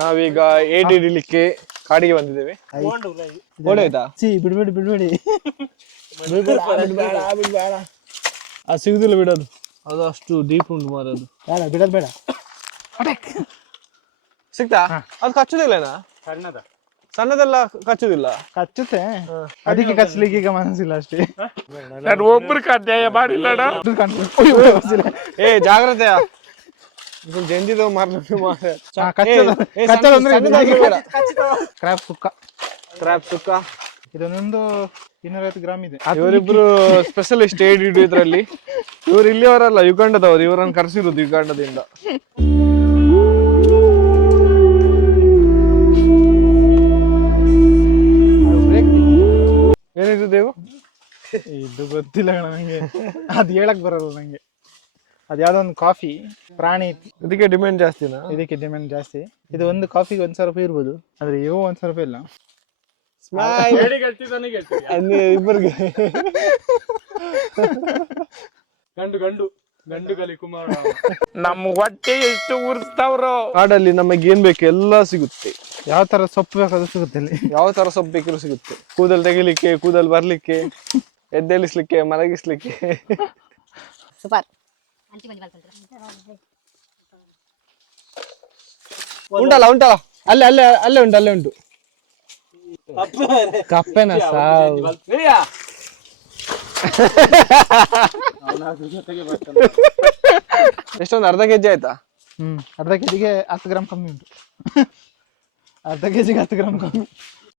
ನಾವೀಗ ಏಡಿ ಹಿಡಿಲಿಕ್ಕೆ ಕಾಡಿಗೆ ಬಂದಿದ್ದೇವೆ. ಓಳೆ ಆಯ್ತಾ? ಬಿಡ್ಬೇಡಿ ಬೇಡ ಅದು ಸಿಗುದಿಲ್ಲ ಬಿಡೋದು, ಅದು ಅಷ್ಟು ಡೀಪ್ ಉಂಟು ಮಾರದು. ಬಿಡೋದು ಬೇಡ. ಸಿಗ್ತಾ? ಅದು ಕಚ್ಚುದಿಲ್ಲನಾ? ಸಣ್ಣದೆಲ್ಲ ಕಚ್ಚುದಿಲ್ಲ. ಕಚ್ಚುತ್ತೆ, ಅದಕ್ಕೆ ಕಚ್ಚಲಿಕ್ಕೆ ಈಗ ಮನಸ್ಸಿಲ್ಲ ಅಷ್ಟೇ. ನಾನು ಒಬ್ರು ಅಧ್ಯಾಯ ಮಾಡಿಲ್ಲ. ಏ ಜಾಗ್ರತೆ, ಜಂಜಿದ ಕ್ರಾಪ್ ಸುಕ್ಕ ಇದೊಂದು 250 ಗ್ರಾಮ್ ಇದೆ. ಇವರಿಬ್ರು ಸ್ಪೆಷಲಿಸ್ಟ್ ಏಡಿ ಹಿಡಿಯೋದ್ರಲ್ಲಿ. ಇವ್ರು ಇಲ್ಲಿಯವರಲ್ಲ, ಯುಗಾಂಡದವರು. ಇವರನ್ನು ಕರೆಸಿರುದು ಯುಗಾಂಡದಿಂದ. ಏನಿದು ದೇವು? ಇದು ಗೊತ್ತಿಲ್ಲ ನಂಗೆ, ಅದು ಹೇಳಕ್ ಬರಲ್ಲ ನಂಗೆ. ಅದು ಯಾವ್ದೋ ಒಂದು ಕಾಫಿ ಪ್ರಾಣಿ, ಇದಕ್ಕೆ ಡಿಮ್ಯಾಂಡ್ ಜಾಸ್ತಿನಾ? ಇದಕ್ಕೆ ಡಿಮ್ಯಾಂಡ್ ಜಾಸ್ತಿ. ಇದು ಒಂದು ಕಾಫಿಗೆ 1,000 ರೂಪಾಯಿ ಇರ್ಬೋದು, ಆದ್ರೆ ಇವು 1,000 ರೂಪಾಯಿ ಇಲ್ಲ. ಇಬ್ಬರಿಗೆ ಗಂಡು ಕಲಿ ಕುಮಾರ ನಮ್ಮ ಹೊಟ್ಟೆ ಎಷ್ಟು ಉರ್ಸ್ತಾವ್ರು. ಕಾಡಲ್ಲಿ ನಮಗೆ ಏನ್ ಬೇಕು ಎಲ್ಲ ಸಿಗುತ್ತೆ. ಯಾವ ತರ ಸೊಪ್ಪು ಬೇಕಾದ್ರೂ ಸಿಗುತ್ತೆ ಇಲ್ಲಿ. ಯಾವ ತರ ಸೊಪ್ಪು ಬೇಕಿದ್ರು ಸಿಗುತ್ತೆ. ಕೂದಲು ತೆಗಿಲಿಕ್ಕೆ, ಕೂದಲು ಬರ್ಲಿಕ್ಕೆ, ಎದ್ದೇಳಿಸ್ಲಿಕ್ಕೆ, ಮಲಗಿಸ್ಲಿಕ್ಕೆ. ಸೂಪರ್. ಉಂಟಲ್ಲ ಅಲ್ಲೇ ಉಂಟು ಕಪ್ಪೆನ ಸಾವು. ಎಷ್ಟೊಂದು ಅರ್ಧ ಕೆಜಿ ಆಯ್ತಾ? ಅರ್ಧ ಕೆಜಿಗೆ 10 ಗ್ರಾಮ್ ಕಮ್ಮಿ ಉಂಟು. ಅರ್ಧ ಕೆಜಿಗೆ 10 ಗ್ರಾಮ್ ಕಮ್ಮಿ.